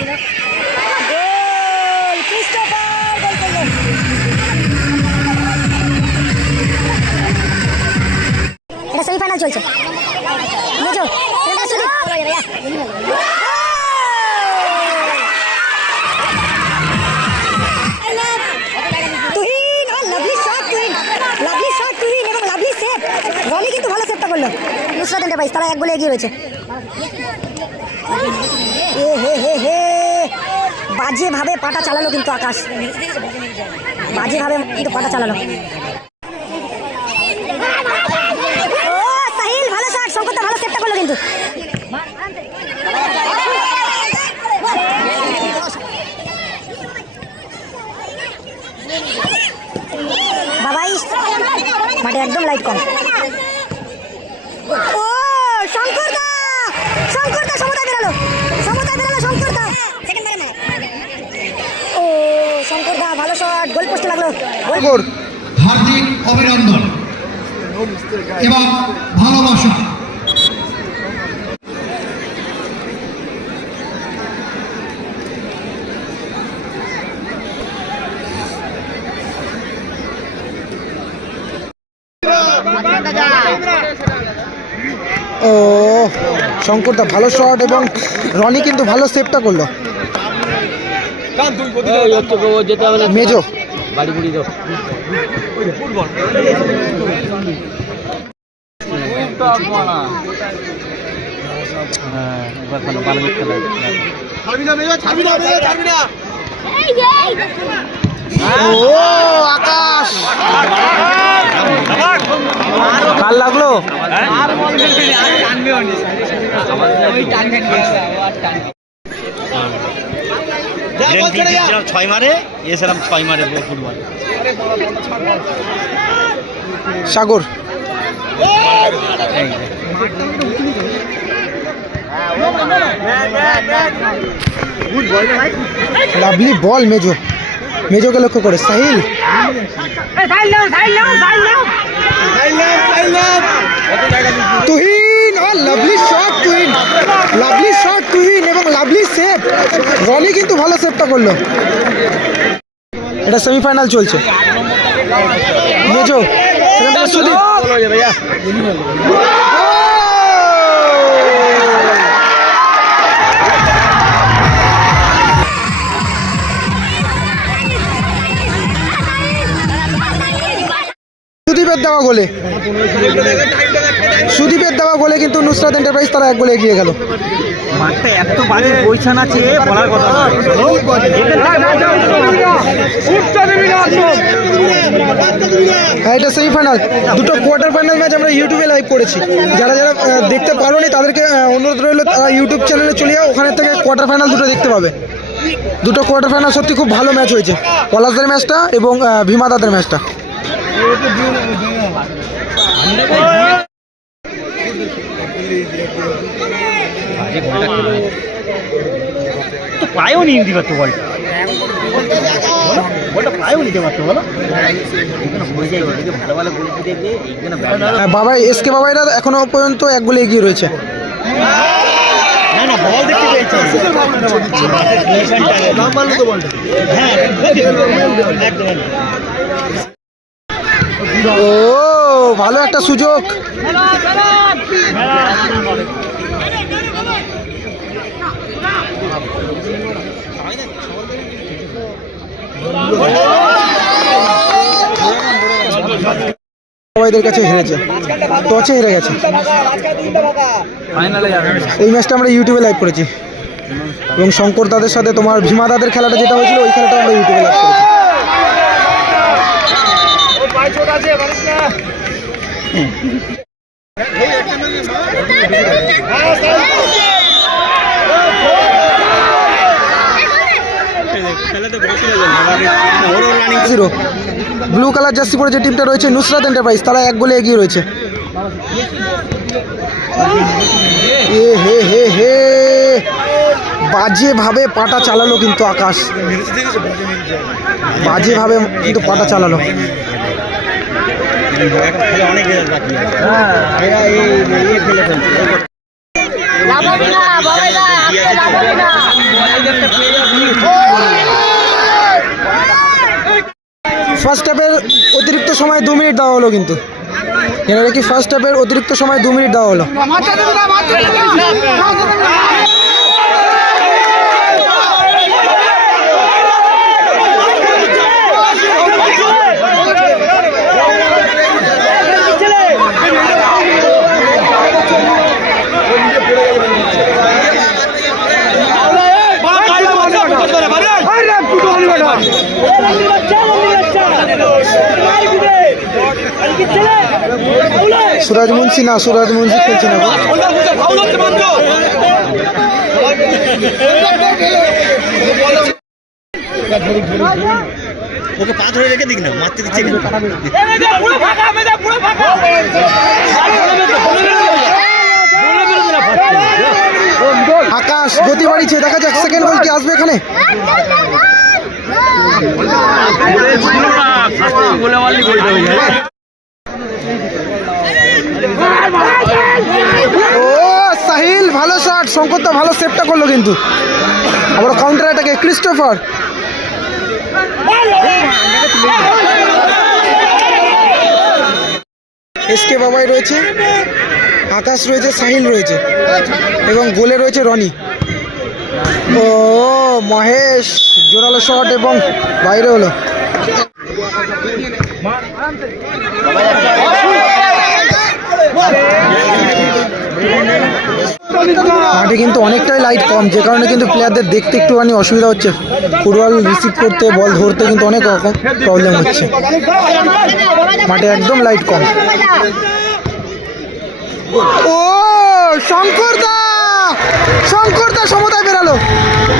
গোল Christopher গোল করল এটা semifinal চলছে বুঝো সেটা শুধু করল। নুসরাত এন্টারপ্রাইজ তারা এক গোলে এগিয়ে রয়েছে। এ, হে হে হে। বাজে ভাবে পাটা চালালো কিন্তু আকাশ। বাজে ভাবে কিন্তু পাটা চালালো। ও ভালো ভালো কিন্তু। বাবাই একদম লাইট কম। ও সমতা বেরালো সমতা বেরালো শঙ্করদা ও শঙ্করদা ভালো শট গোল পোস্টে লাগল। গোল। হার্দিক অভিনন্দন। এবং ভালোবাসা। ও শঙ্করদা ভালো শট এবং রনি কিন্তু ভালো সেভটা করল। মেজো বাড়ি বুড়ি দাও হ্যাঁ এবার ভালো ভালো খেলা ও আকাশ ছয় মারে এসেলাম ছয় মারে ফুটবল। সাগর। লাভলি বল মেজো। মেজোকে লক্ষ্য করে সাহিল। তুহিন! আর lovely shot Tuhin lovely shot Tuhin এবং লাভলি সেভ রনি কিন্তু ভালো সেভটা করল। এটা সেমিফাইনাল চলছে। মেজো সেখান থেকে সুদীপ। সুদীপের দেওয়া গোলে। সুদীপের দেওয়া গোলে কিন্তু নুসরাত এন্টারপ্রাইজ তারা এক গোলে এগিয়ে গেল। মাঠটা এত বাজে পয়সা আছে বলার কথা হ্যাঁ এটা সেমিফাইনাল দুটো কোয়ার্টার ফাইনাল ম্যাচ আমরা ইউটিউবে লাইভ করেছি। যারা যারা দেখতে পারোনি তাদেরকে অনুরোধ রইল তারা ইউটিউব চ্যানেলে চলে যাও ওখানে থেকে কোয়ার্টার ফাইনাল দুটো দেখতে পাবে। দুটো কোয়ার্টার ফাইনাল সত্যি খুব ভালো ম্যাচ হয়েছে। পলাশদের ম্যাচটা এবং ভীমাদাদের ম্যাচটা তো পায়েও নিয়ে নিতে পারতো বলটা বলো, বলটা পায়েও নিতে পারতো বলো এইখানে হয়ে যায় ওদিকে ভালো ভালো গোল দিতে গিয়ে এইখানে ব্যাট হ্যাঁ, বাবাই এসকে বাবাইরা এখনও পর্যন্ত এক গোলে এগিয়ে রয়েছে। হ্যাঁ ও ভালো একটা সুযোগ। সবাইদের কাছে হেরেছে। টচে হেরে গেছে। এই ম্যাচটা আমরা ইউটিউবে লাইভ করেছি। এবং শঙ্কর দাদের সাথে তোমার ভীমা দাদের খেলাটা যেটা হয়েছিল ওই খেলাটা আমরা ইউটিউবে লাইভ করেছি। জিরো। ব্লু কালার জার্সি পরে যে টিমটা রয়েছে নুসরাত এন্টারপ্রাইজ তারা এক গোলে এগিয়ে রয়েছে। এ হে হে হে। বাজে ভাবে পাটা চালালো কিন্তু আকাশ। বাজে ভাবে কিন্তু পাটা চালালো। ফার্স্ট হাফের অতিরিক্ত সময় দু মিনিট দেওয়া হলো কিন্তু। এনারা কি ফার্স্ট হাফের অতিরিক্ত সময় দু মিনিট দেওয়া হলো। সুরাজ মুন্সি না সুরাজ মুন্সি খেলছে না ওকে পা ধরে রেখে দিক না মারতে দিচ্ছে আকাশ গতি বাড়িছে দেখা যাক সেকেন্ড বল কি আসবে এখানে ও, সাহিল, ভালো শট তো ভালো সেভটা করল কিন্তু। আবার কাউন্টার অ্যাটাকে ক্রিস্টোফার এসকে বাবাই রয়েছে, আকাশ রয়েছে, সাহিল রয়েছে, এবং গোলে রয়েছে রনি। ও, মহেশ, জোরালো শট এবং বাইরে হলো। মাঠে কিন্তু অনেকটাই লাইট কম, যে কারণে কিন্তু প্লেয়ারদের দেখতে একটুখানি অসুবিধা হচ্ছে। ফুটবল রিসিভ করতে বল ধরতে কিন্তু অনেক রকম প্রবলেম হচ্ছে। মাঠে একদম লাইট কম। ও, শঙ্কর দা! শঙ্কর দা সমতায় বেরালো সমতা বেরোলো।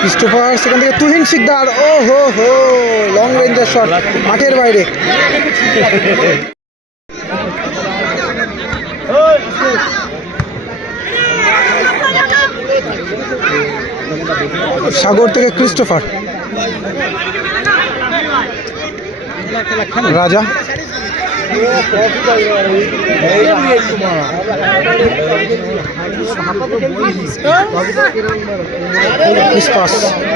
ক্রিস্টোফার সেখান থেকে তুহিন শিকদার। ও হো হো লং রেঞ্জের শট মাঠের বাইরে। সাগর থেকে ক্রিস্টোফার। রাজা।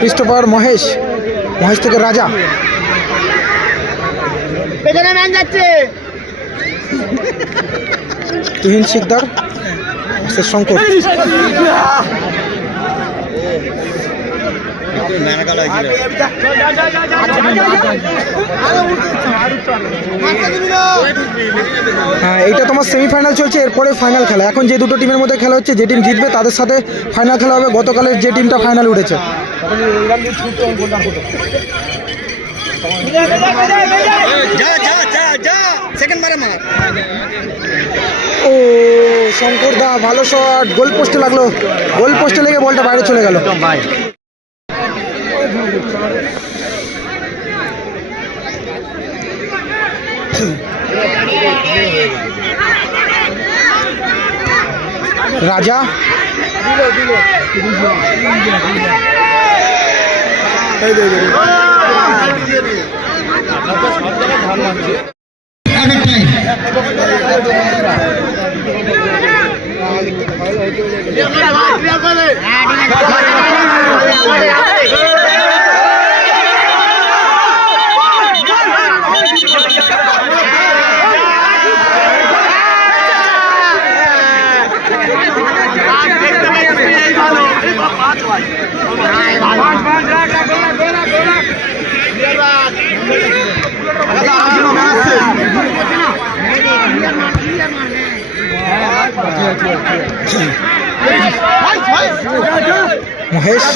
ক্রিস্টোফার মহেশ। মহেশ থেকে রাজা। পেছনে ম্যান যাচ্ছে। তুহিন শিকদার মিস্টার শঙ্কর। হ্যাঁ এইটা তোমার সেমিফাইনাল চলছে, এরপরে ফাইনাল খেলা। এখন যে দুটো টিমের মধ্যে খেলা হচ্ছে, যে টিম জিতবে, তাদের সাথে ফাইনাল খেলা হবে। গতকালের যে টিমটা ফাইনাল উঠেছে। ও, শঙ্কর দা, ভালো শট গোল পোস্টে লাগল। গোল পোস্টে লেগে বলটা বাইরে চলে গেল। রাজা অ্যাট মহেশ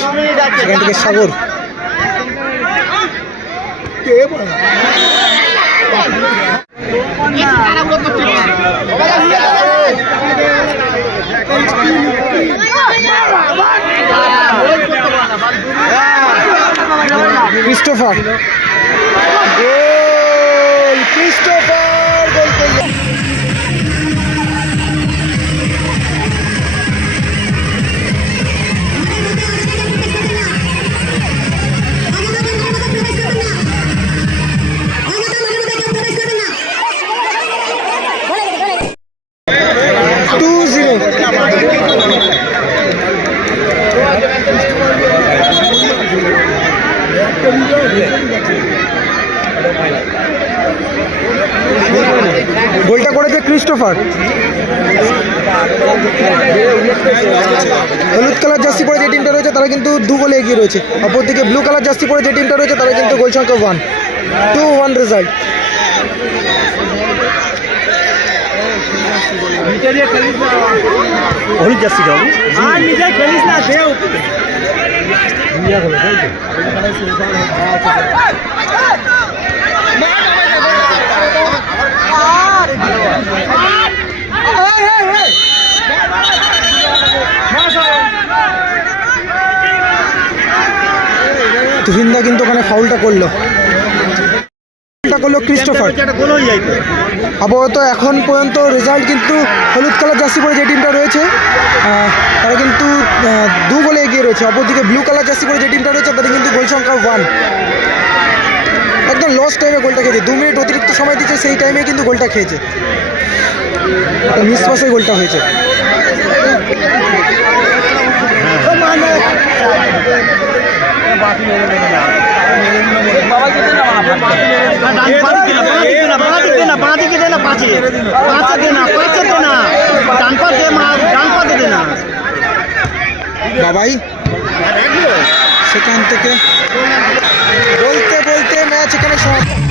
সেখান থেকে সাগর। ক্রিস্টোফার। ক্রিস্টোফার গোল করল। গোলটা করেছে ক্রিস্টোফার। হলুদ কালার জার্সি পরে যে টিমটা রয়েছে তারা কিন্তু দু গোলে এগিয়ে রয়েছে। অপরদিকে ব্লু কালার জার্সি পরে যে টিমটা রয়েছে তারা কিন্তু গোল সংখ্যা ওয়ান টু ওয়ান রেজাল্ট হলুদ যাচ্ছি যাব আর না দেও তুহিন্দা কিন্তু ওখানে ফাউলটা করল। করল ক্রিস্টোফার। আপাতত এখন পর্যন্ত রেজাল্ট কিন্তু হলুদ কালার জার্সি পরে যে টিমটা রয়েছে তারা কিন্তু দু গোলে এগিয়ে রয়েছে অপরদিকে ব্লু কালার জার্সি করে যে টিমটা রয়েছে তাদের কিন্তু গোল সংখ্যা ওয়ান একদম লস টাইমে গোলটা খেয়েছে দু মিনিট অতিরিক্ত সময় দিচ্ছে সেই টাইমে কিন্তু গোলটা খেয়েছে মিস পাসে গোলটা হয়েছে বাঁদিকে দে না পাঁচে পাঁচে দে না পাঁচে দে না ডান পা দে মা ডান পাতে দে না বাবাই সেখান থেকে বলতে বলতে ম্যাচ এখানে সমাপ্ত।